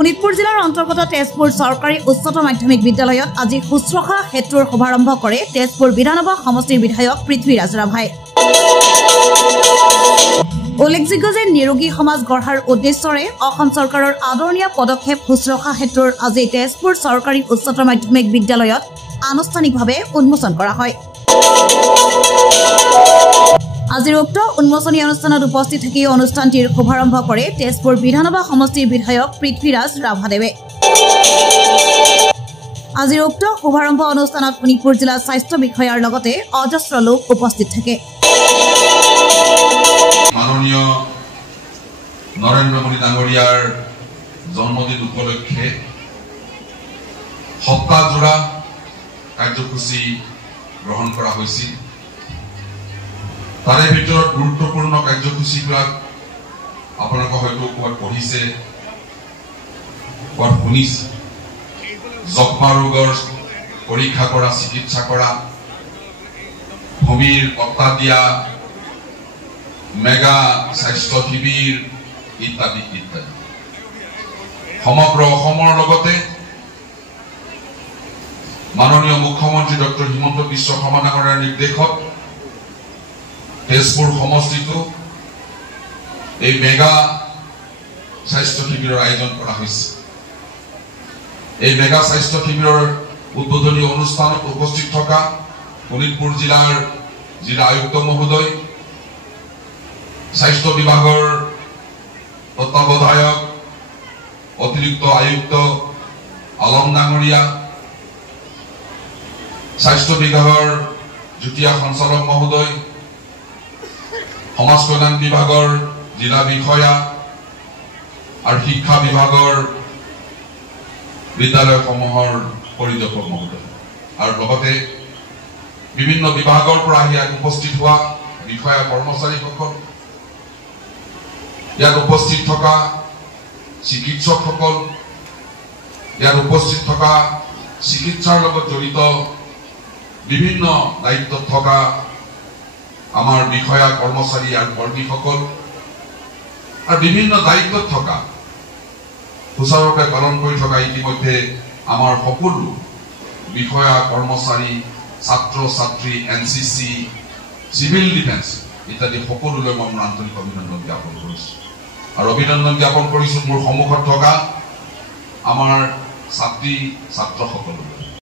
শোণিতপুৰ জিলাৰ অন্তৰ্গত তেজপুৰ চৰকাৰী উচ্চতৰ মাধ্যমিক বিদ্যালয়ত আজি শুশ্ৰূষা সেতুৰ শুভাৰম্ভ কৰে তেজপুৰ বিধানসভা সমষ্টিৰ বিধায়ক পৃথ্বীৰাজ ৰাভাই। উল্লেখযোগ্য যে নিৰোগী সমাজ গঢ়াৰ উদ্দেশ্যৰে অসম চৰকাৰৰ আদৰণীয় পদক্ষেপ শুশ্ৰূষা সেতুৰ আজি তেজপুৰ চৰকাৰী উচ্চতৰ মাধ্যমিক বিদ্যালয়ত আনুষ্ঠানিকভাৱে উন্মোচন কৰা হয়। আজিৰ উক্ত উন্মোচনী অনুষ্ঠানত উপস্থিত থাকি অনুষ্ঠানটিৰ শুভাৰম্ভ কৰে তেজপুৰ বিধানসভা সমষ্টিৰ বিধায়ক পৃথ্বীৰাজ ৰাভাদেৱে। আজিৰ উক্ত শুভাৰম্ভ অনুষ্ঠানত শোণিতপুৰ জিলা স্বাস্থ্য বিষয়াৰ লগতে অজস্ৰ লোক উপস্থিত থাকে। মাননীয় নৰেন্দ্ৰ মোদী ডাঙৰীয়াৰ জন্মদিন উপলক্ষে সপ্তাহজোৰা কাৰ্যসূচী গ্ৰহণ কৰা হৈছিল। তাৰে ভিতৰত গুৰুত্বপূৰ্ণ কাৰ্যসূচীবিলাক আপোনালোকে হয়তো ক'ৰবাত পঢ়িছে, ক'ৰবাত শুনিছে। যক্ষ্মা ৰোগৰ পৰীক্ষা কৰা, চিকিৎসা কৰা, ভূমিৰ পট্টা দিয়া, মেগা স্বাস্থ্য শিবিৰ ইত্যাদি ইত্যাদি। সমগ্ৰ অসমৰ লগতে মাননীয় মুখ্যমন্ত্ৰী ডক্টৰ হিমন্ত বিশ্ব শৰ্মা ডাঙৰীয়াৰ নিৰ্দেশত তেজপুৰ সমষ্টিতো এই মেগা স্বাস্থ্য শিবিৰৰ আয়োজন কৰা হৈছে। এই মেগা স্বাস্থ্য শিবিৰৰ উদ্বোধনী অনুষ্ঠানত উপস্থিত থকা শোণিতপুৰ জিলাৰ জিলা আয়ুক্ত মহোদয়, স্বাস্থ্য বিভাগৰ তত্ত্বাৱধায়ক অতিৰিক্ত আয়ুক্ত আলম ডাঙৰীয়া, স্বাস্থ্য বিভাগৰ যুটীয়া সঞ্চালক মহোদয়, সমাজ কল্যাণ বিভাগৰ জিলা বিষয়া আৰু শিক্ষা বিভাগৰ বিদ্যালয়সমূহৰ পৰিদৰ্শক মহোদয় আৰু লগতে বিভিন্ন বিভাগৰ পৰা আহি ইয়াত উপস্থিত হোৱা বিষয়া কৰ্মচাৰীসকল, ইয়াত উপস্থিত থকা চিকিৎসকসকল, ইয়াত উপস্থিত থকা চিকিৎসাৰ লগত জড়িত বিভিন্ন দায়িত্বত থকা আমাৰ বিষয়া কৰ্মচাৰী আৰু কৰ্মীসকল আৰু বিভিন্ন দায়িত্বত থকা সুচাৰুৰূপে পালন কৰি থকা ইতিমধ্যে আমাৰ সকলো বিষয়া কৰ্মচাৰী, ছাত্ৰ ছাত্ৰী, NCC, চিভিল ডিফেন্স ইত্যাদি সকলোলৈ মই মোৰ আন্তৰিক অভিনন্দন জ্ঞাপন কৰিছোঁ। আৰু অভিনন্দন জ্ঞাপন কৰিছোঁ মোৰ সন্মুখত থকা আমাৰ ছাত্ৰী ছাত্ৰসকললৈ।